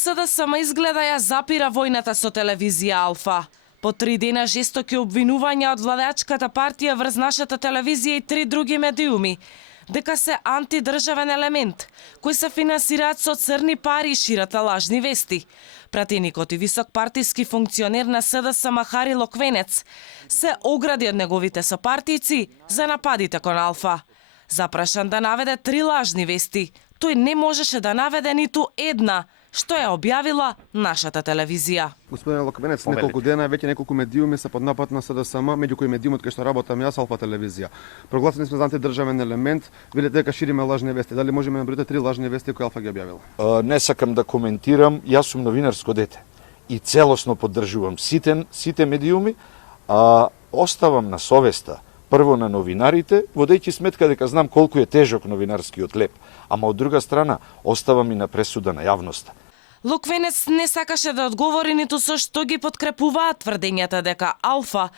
СДСМ изгледа ја запира војната со телевизија Алфа. По 3 дена жестоки обвинувања од владеачката партија врз нашата телевизија и 3 други медиуми, дека се антидржавен елемент, кои се финансираат со црни пари и шират лажни вести. Пратеникот и висок партиски функционер на СДСМ Хари Локвенец се огради од неговите сопартици за нападите кон Алфа. Запрашан да наведе 3 лажни вести, тој не можеше да наведе ниту една, што ја објавила нашата телевизија. Господин Локвенец, неколку дена веќе неколку медиуми се под напад на СДСМ, меѓу кои медиумот кај што работам јас, Алфа телевизија. Прогласени сме за антидржавен елемент, велите дека шириме лажни вести. Дали можеме да наброите 3 лажни вести кои Алфа ги објавила? Не сакам да коментирам, јас сум новинарско дете и целосно поддржувам сите медиуми, а оставам на совеста прво на новинарите, водејќи сметка дека знам колку е тежок новинарскиот леп, ама од друга страна оставам и на пресуда на јавноста. Локвенец не сакаше да одговори ниту со што ги подкрепуваат тврдењата дека Алфа,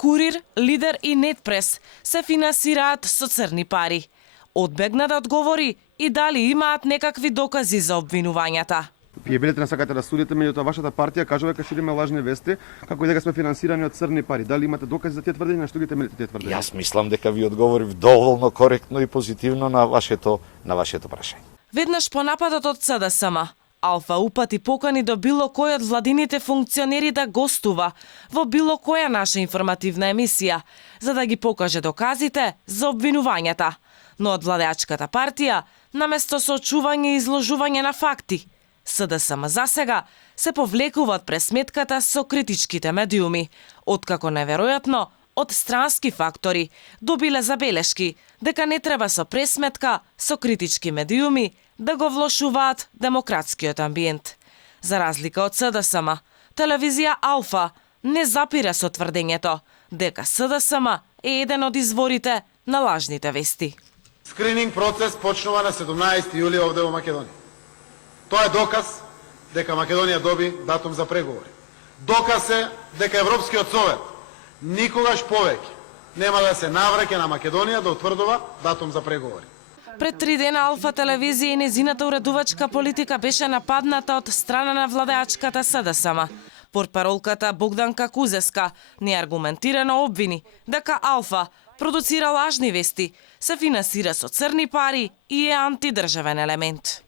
Курир, Лидер и Нетпрес се финансираат со црни пари. Одбегна да одговори и дали имаат некакви докази за обвинувањата. Вие велите не сакате да судите, меѓутоа вашата партија кажува дека шириме лажни вести, како и дека сме финансирани од црни пари. Дали имате докази за тие тврдења, што ги темелите тие тврдења? Јас мислам дека ви одговорив доволно коректно и позитивно на вашето прашање. Веднаш по нападот од СДСМ, Алфа упати покани до било кој од владините функционери да гостува во било која наша информативна емисија, за да ги покаже доказите за обвинувањата. Но од владеачката партија, наместо соочување и изложување на факти, СДСМ засега се повлекува од пресметката со критичките медиуми, откако неверојатно од странски фактори добиле забелешки дека не треба со пресметка со критички медиуми да го влошуваат демократскиот амбиент. За разлика од СДСМ, телевизија Алфа не запира со тврдењето дека СДСМ е еден од изворите на лажните вести. Скрининг процес почнува на 17 јули овде во Македонија. Тоа е доказ дека Македонија доби датум за преговори. Доказ е дека Европскиот совет никогаш повеќе нема да се навраќа на Македонија да утврдува датум за преговори. Пред 3 дена Алфа телевизија и незината уредувачка политика беше нападната од страна на владеачката СДСМ. Портпаролката Богданка Кузеска неаргументирано обвини дека Алфа продуцира лажни вести, се финансира со црни пари и е антидржавен елемент.